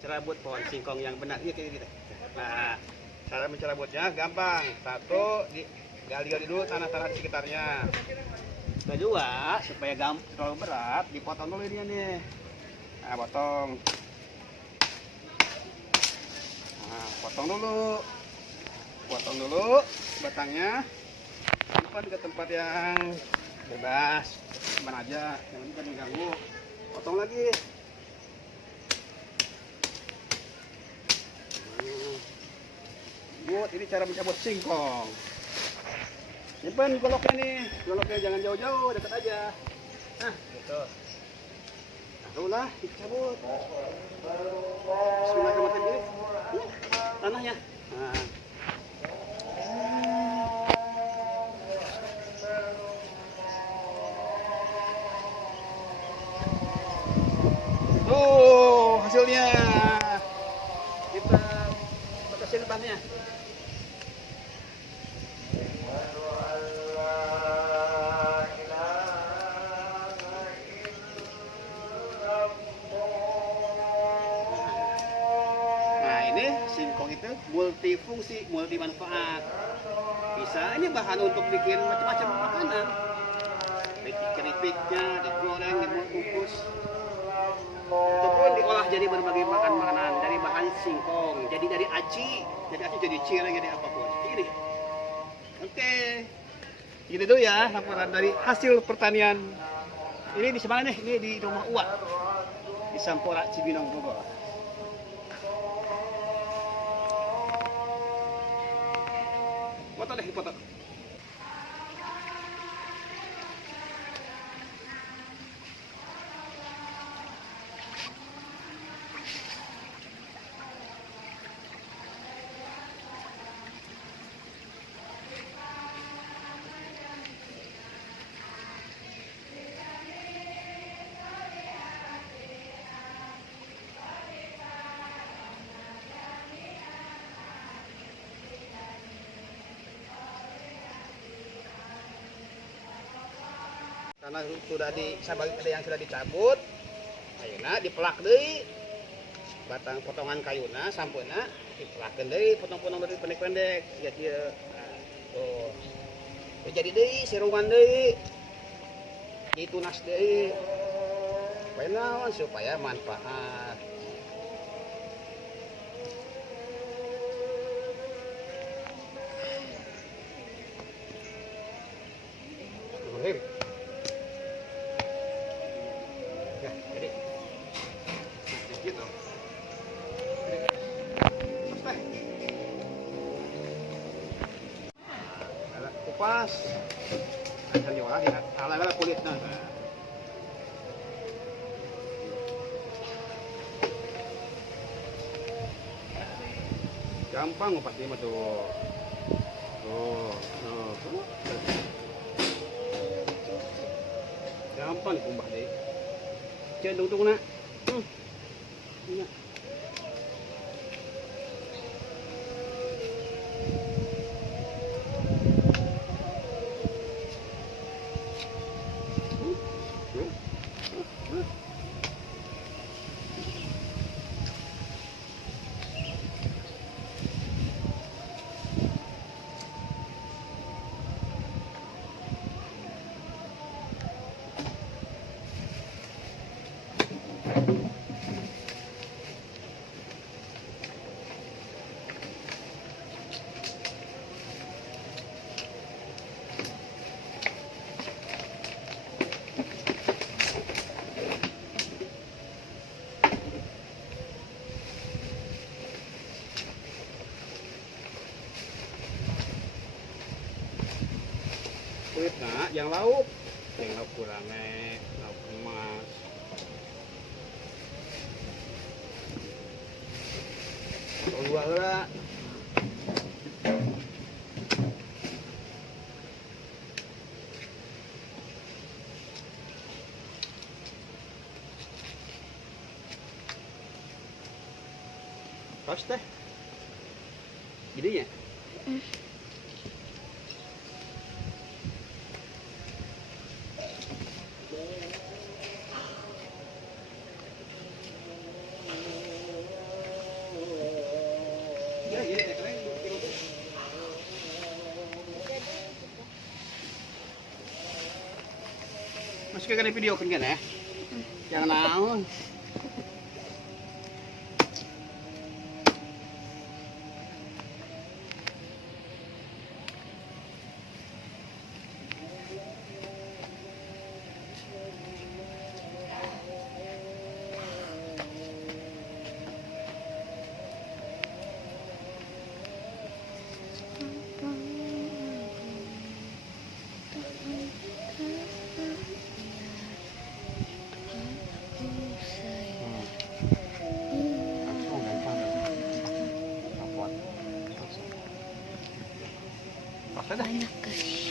Cerabut pohon singkong yang benar. Iya kayak gitu. Nah, cara mencerabutnya gampang. Satu, digali dulu tanah-tanah di sekitarnya. Kedua, supaya terlalu berat, dipotong dulu ini nih. Nah, potong. Nah, potong dulu batangnya. Simpan ke tempat yang bebas, simpan aja, jangan lupa diganggu. Potong lagi. Ini cara mencabut singkong. Simpan goloknya nih, goloknya jangan jauh-jauh, dekat aja. Nah, gitu. Taruhlah, dicabut. Bismillahirrahmanirrahim. Tanahnya. Nah. Tuh hasilnya. Kita batasin depannya. Nah ini singkong itu multifungsi, multi manfaat. Bisa ini bahan untuk bikin macam-macam makanan. Keripiknya, digoreng, dibungkus. Ataupun diolah jadi berbagai makanan dari bahan singkong, jadi dari aci jadi cireng, jadi apapun. Ini. Oke. Gitu dulu ya laporan dari hasil pertanian. Ini di mana nih? Ini di rumah Uwak. Di Sampora Cibinong Bogor. Foto deh, foto. Karena sudah ada yang sudah dicabut, ayeuna dipelak deui batang potongan kayuna sampuna dipelakeun deui potong-potong dari pendek-pendek ya kieu. Nah, tuh. Jadi deui sirungan deui. Ditunas deui. Supaya naon? Supaya manfaat. Kupas akan diolah ala-ala kulitnya. Gampang ngupas dia mah tuh. Tuh. Gampang dikumbah deh. Jangan tunggu nak. Iya. Kulit nak, yang lauk kurangnya, lauk emas. Kalau dua lah. Pas teh, gini ya. ke video kan ya. Yang naon. Banyak guys.